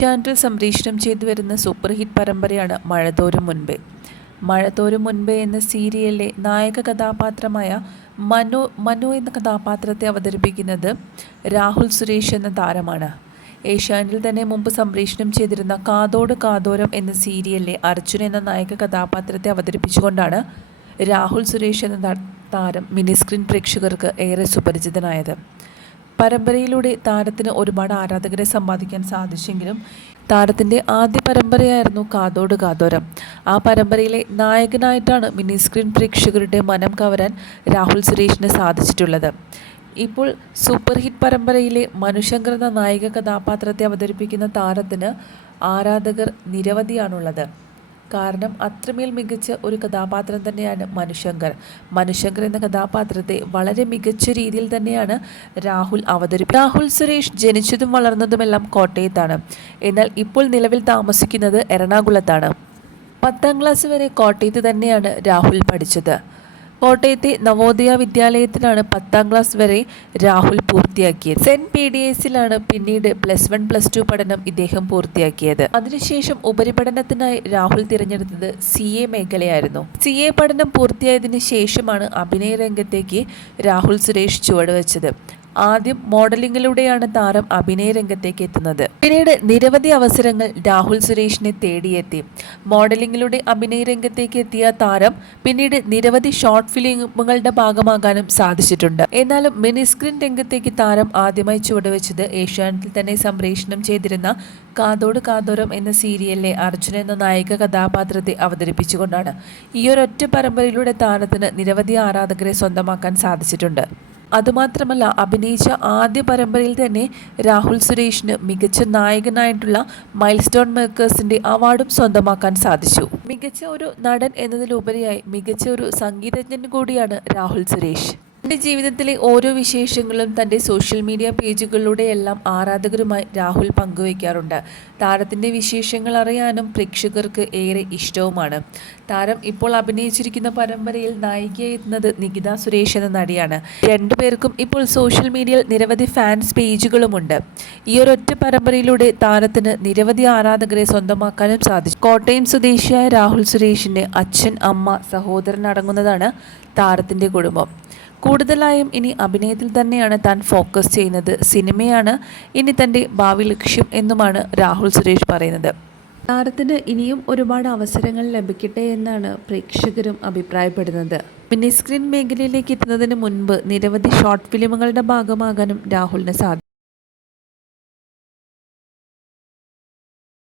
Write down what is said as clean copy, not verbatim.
Channel സംപ്രേഷണം ചെയ്തു വരുന്ന സൂപ്പർ ഹിറ്റ് പരമ്പരയാണ് മഴതോരും മുൻപേ. മഴതോരും മുൻപേ എന്ന സീരിയലിലെ നായക കഥാപാത്രമായ മനു എന്ന കഥാപാത്രത്തെ അവതരിപ്പിക്കുന്നത് രാഹുൽ സുരേഷ് എന്ന താരമാണ്. ഏഷ്യാനെറ്റിൽ തന്നെ മുമ്പ് സംപ്രേഷണം ചെയ്തിരുന്ന കാതോട് കാതോരം എന്ന സീരിയലിലെ അർജുൻ എന്ന നായക കഥാപാത്രത്തെ അവതരിപ്പിച്ചുകൊണ്ടാണ് രാഹുൽ സുരേഷ് എന്ന താരം മിനി സ്ക്രീൻ പ്രേക്ഷകർക്ക് ഏറെ സുപരിചിതനായത്. പരമ്പരയിലൂടെ താരത്തിന് ഒരുപാട് ആരാധകരെ സമ്പാദിക്കാൻ സാധിച്ചെങ്കിലും താരത്തിൻ്റെ ആദ്യ പരമ്പരയായിരുന്നു കാതോട് കാതോരം. ആ പരമ്പരയിലെ നായകനായിട്ടാണ് മിനി സ്ക്രീൻ പ്രേക്ഷകരുടെ മനം കവരാൻ രാഹുൽ സുരേഷിന് സാധിച്ചിട്ടുള്ളത്. ഇപ്പോൾ സൂപ്പർ ഹിറ്റ് പരമ്പരയിലെ മനുശങ്കർ എന്ന നായിക കഥാപാത്രത്തെ അവതരിപ്പിക്കുന്ന താരത്തിന് ആരാധകർ നിരവധിയാണുള്ളത്. കാരണം അത്രമേൽ മികച്ച ഒരു കഥാപാത്രം തന്നെയാണ് മനുശങ്കർ എന്ന കഥാപാത്രത്തെ വളരെ മികച്ച രീതിയിൽ തന്നെയാണ് രാഹുൽ സുരേഷ് ജനിച്ചതും വളർന്നതുമെല്ലാം കോട്ടയത്താണ്. എന്നാൽ ഇപ്പോൾ നിലവിൽ താമസിക്കുന്നത് എറണാകുളത്താണ്. 10ാം ക്ലാസ് വരെ കോട്ടയത്ത് തന്നെയാണ് രാഹുൽ പഠിച്ചത്. കോട്ടയത്തെ നവോദയ വിദ്യാലയത്തിലാണ് 10ാം ക്ലാസ് വരെ രാഹുൽ പൂർത്തിയാക്കിയത്. സെന്റ് PDSയിലാണ് പിന്നീട് +1 +2 പഠനം ഇദ്ദേഹം പൂർത്തിയാക്കിയത്. അതിനുശേഷം ഉപരിപഠനത്തിനായി രാഹുൽ തിരഞ്ഞെടുത്തത് CA മേഖലയായിരുന്നു. CA പഠനം പൂർത്തിയായതിനു ശേഷമാണ് അഭിനയ രംഗത്തേക്ക് രാഹുൽ സുരേഷ് ചുവടുവെച്ചത്. ആദ്യം മോഡലിങ്ങിലൂടെയാണ് താരം അഭിനയ രംഗത്തേക്ക് എത്തുന്നത്. പിന്നീട് നിരവധി അവസരങ്ങൾ രാഹുൽ സുരേഷിനെ തേടിയെത്തി. മോഡലിങ്ങിലൂടെ അഭിനയ രംഗത്തേക്ക് എത്തിയ താരം പിന്നീട് നിരവധി ഷോർട്ട് ഫിലിമുകളുടെ ഭാഗമാകാനും സാധിച്ചിട്ടുണ്ട്. എന്നാലും മിനി സ്ക്രീൻ രംഗത്തേക്ക് താരം ആദ്യമായി ചുവടുവെച്ചത് ഏഷ്യാനെറ്റിൽ തന്നെ സംപ്രേഷണം ചെയ്തിരുന്ന കാതോട് കാതോരം എന്ന സീരിയലിലെ അർജുൻ എന്ന നായിക കഥാപാത്രത്തെ അവതരിപ്പിച്ചുകൊണ്ടാണ്. ഈ ഒരൊറ്റ പരമ്പരയിലൂടെ താരത്തിന് നിരവധി ആരാധകരെ സ്വന്തമാക്കാൻ സാധിച്ചിട്ടുണ്ട്. അതുമാത്രമല്ല, അഭിനയിച്ച ആദ്യ പരമ്പരയിൽ തന്നെ രാഹുൽ സുരേഷിന് മികച്ച നായകനായിട്ടുള്ള മൈൽസ്റ്റോൺ മേക്കേഴ്സിന്റെ അവാർഡും സ്വന്തമാക്കാൻ സാധിച്ചു. മികച്ച ഒരു നടൻ എന്നതിലുപരിയായി മികച്ച ഒരു സംഗീതജ്ഞൻ കൂടിയാണ് രാഹുൽ സുരേഷ്. തൻ്റെ ജീവിതത്തിലെ ഓരോ വിശേഷങ്ങളും തൻ്റെ സോഷ്യൽ മീഡിയ പേജുകളിലൂടെയെല്ലാം ആരാധകരുമായി രാഹുൽ പങ്കുവയ്ക്കാറുണ്ട്. താരത്തിൻ്റെ വിശേഷങ്ങൾ അറിയാനും പ്രേക്ഷകർക്ക് ഏറെ ഇഷ്ടവുമാണ്. താരം ഇപ്പോൾ അഭിനയിച്ചിരിക്കുന്ന പരമ്പരയിൽ നായികയായി എത്തുന്നത് നികിത സുരേഷ് എന്ന നടിയാണ്. രണ്ടുപേർക്കും ഇപ്പോൾ സോഷ്യൽ മീഡിയയിൽ നിരവധി ഫാൻസ് പേജുകളുമുണ്ട്. ഈ ഒരൊറ്റ പരമ്പരയിലൂടെ താരത്തിന് നിരവധി ആരാധകരെ സ്വന്തമാക്കാനും സാധിച്ചു. കോട്ടയം സ്വദേശിയായ രാഹുൽ സുരേഷിൻ്റെ അച്ഛൻ, അമ്മ, സഹോദരൻ അടങ്ങുന്നതാണ് താരത്തിൻ്റെ കുടുംബം. കൂടുതലായും ഇനി അഭിനയത്തിൽ തന്നെയാണ് താൻ ഫോക്കസ് ചെയ്യുന്നത്. സിനിമയാണ് ഇനി തൻ്റെ ഭാവി ലക്ഷ്യം എന്നുമാണ് രാഹുൽ സുരേഷ് പറയുന്നത്. താരത്തിന് ഇനിയും ഒരുപാട് അവസരങ്ങൾ ലഭിക്കട്ടെ എന്നാണ് പ്രേക്ഷകരും അഭിപ്രായപ്പെടുന്നത്. മിനി സ്ക്രീൻ മേഖലയിലേക്ക് എത്തുന്നതിന് മുൻപ് നിരവധി ഷോർട്ട് ഫിലിമുകളുടെ ഭാഗമാകാനും രാഹുലിന് സാധിച്ചു.